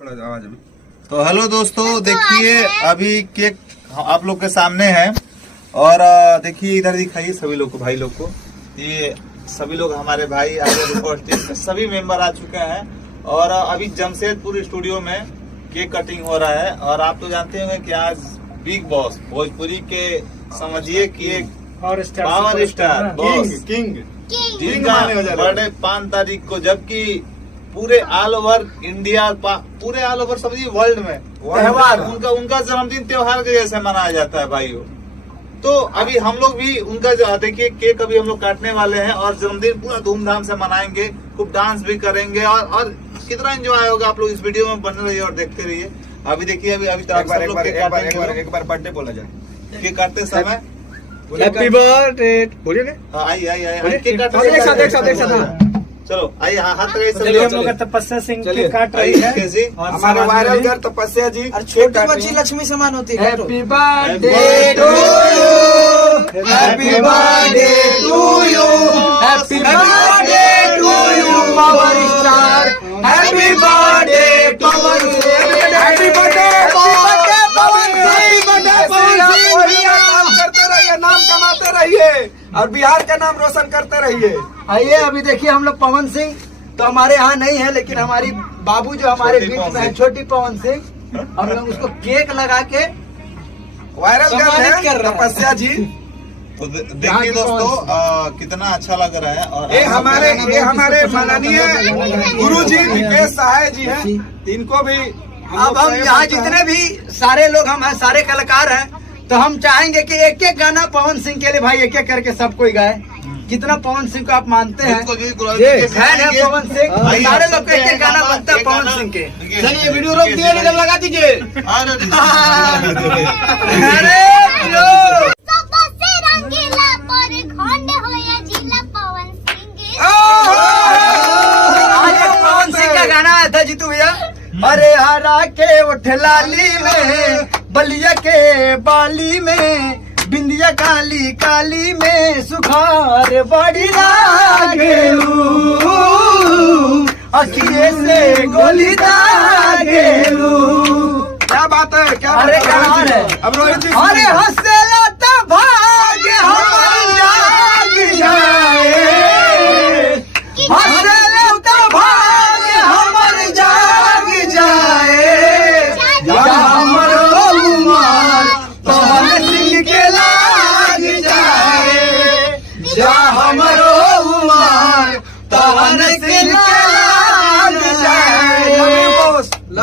थोड़ा आवाज अभी। तो हेलो दोस्तों, देखिए अभी केक आप लोग के सामने है और देखिए इधर दिखाइए सभी लोग को, भाई लोग को। ये सभी लोग हमारे भाई आगे सभी मेंबर आ चुके हैं और अभी जमशेदपुर स्टूडियो में केक कटिंग हो रहा है। और आप तो जानते होंगे कि आज बिग बॉस भोजपुरी के समझिए कि एक पावर स्टार बॉस किंग जिनका बर्थडे 5 तारीख को, जबकि पूरे ऑल ओवर इंडिया, पूरे ऑल ओवर समझिए वर्ल्ड में त्योहार उनका जन्मदिन त्योहार के जैसे मनाया जाता है भाइयों। तो अभी हम लोग भी उनका देखिए केक अभी हम लोग काटने वाले हैं और जन्मदिन पूरा धूमधाम से मनाएंगे, खूब डांस भी करेंगे और कितना एंजॉय होगा। आप लोग इस वीडियो में बने रहिए और देखते रहिए। अभी देखिए अभी एक बार बर्थडे बोला जाए केक काटते समय हैप्पी बर्थडे बोलिए ना। आई केक काटते एक साथ चलो आइए, हाथ लगाइए सब चलिए, हम लोग। लोग तपस्या सिंह चलिए, केक काट रही है कैसे और हमारे समाज वायरल में गर्ल तपस्या जी और छोटी बच्ची लक्ष्मी समान होती है। Happy birthday to you, happy birthday to you, happy birthday to you power star, happy birthday power, happy birthday power, happy birthday power Singh. काम करते रहिए, नाम कमाते रहिए और बिहार का नाम रोशन करते रहिए। आइए अभी देखिए हम लोग पवन सिंह तो हमारे यहाँ नहीं है, लेकिन हमारी बाबू जो हमारे बीच में है छोटी पवन सिंह, हम लोग उसको केक लगा के वायरल सम्मानित कर कर रहे हैं। तपस्या जी। तो देखिए दोस्तों कितना अच्छा लग रहा है। और ये हमारे माननीय गुरुजी विकेश सहाय जी हैं, इनको भी अब हम यहाँ जितने भी सारे लोग हम हैं, सारे कलाकार हैं, तो हम चाहेंगे कि एक एक गाना पवन सिंह के लिए भाई एक एक करके सब कोई गाए। जितना पवन सिंह को आप मानते हैं, फैन है पवन सिंह, सारे लोग का एक एक गाना बनता है पवन सिंह के। चलिए वीडियो रोक दिए, रिदम लगा दीजिए। अरे आज एक पवन सिंह का गाना आया था जीतू भैया। अरे हरा के उठ लाली में, बलिया के बाली में, बिंदिया काली काली में, सुखार बड़ी लागेलू, अखिए से गोली दागेलू। क्या बात है, क्या अरे बात कहाँ है? अब रोहित जी अरे हंसे